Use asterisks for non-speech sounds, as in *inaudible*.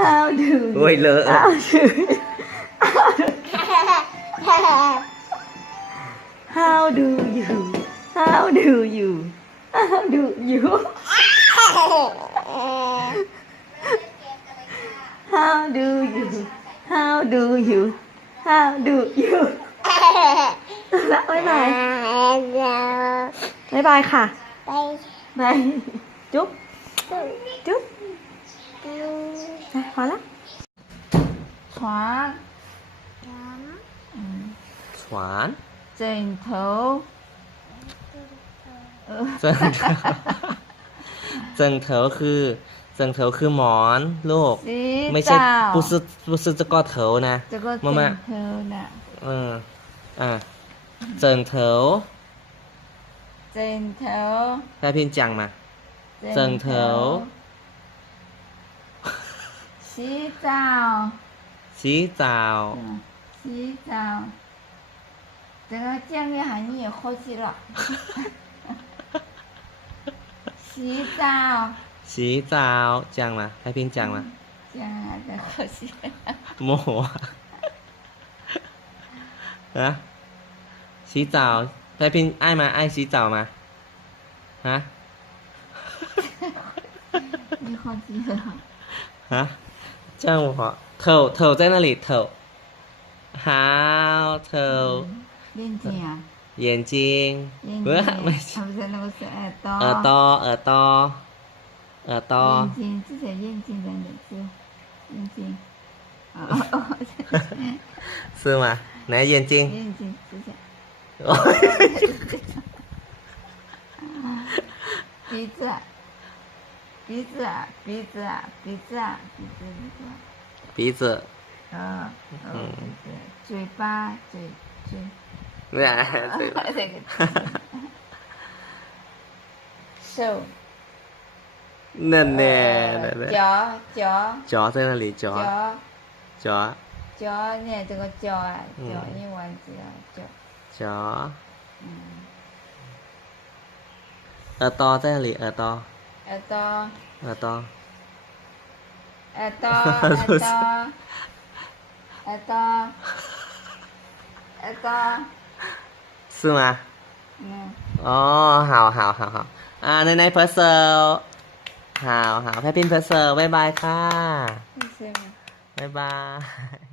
How do you โอ้ยเลอะ How do How do you How do you How do you How do you How do you How do you ละบ๊ายบายบ๊ายบายค่ะบายจุ๊บจุ๊บ อ่ะพอละ床嗯 สวาน 枕头呃 เจิงเถาเจิงเถาคือเจิงเถาคือหมอนลูก 洗 ไม่ใช่ 澡 ปุสปุสจะก็เถานะ 这个妈妈枕头呢 เอออ่ะเจิงเถา 枕头 แค่พินจังมา 枕头 洗澡。洗澡。洗澡。这个酱油喊你也喝醉了。*laughs* 洗澡。洗澡，讲样吗？还讲吗？讲啊，再喝洗。*laughs* 莫啊。*laughs* 啊，洗澡，太平爱吗？爱洗澡吗？啊，你好机了。啊，这样我头头在那里头，好头、眼睛啊，眼睛，眼睛，不是那个是耳朵，耳朵耳朵，眼睛这些眼睛的名字，眼睛，哦哦，是吗？哪眼睛？眼睛这些，哦，*laughs* 鼻子、鼻子啊，鼻子啊，鼻子啊，鼻子鼻子。鼻子。嗯嗯，鼻子。嘴巴嘴嘴。咩？嘴？嘴巴。哈哈。手。嫩 *laughs* 嫩。脚脚。脚在那里？脚。脚。脚。脚，你看这个脚啊，脚一万只脚。脚。嗯。耳朵在哪里？耳朵。เออตอ 耳朵，耳朵，耳朵，耳朵，是吗嗯，哦好好好好อ่าในในเพอร์เซล好好แพทพินเพอร์เซลบ๊ายบายค่ะ 为什么？ บ๊ายบาย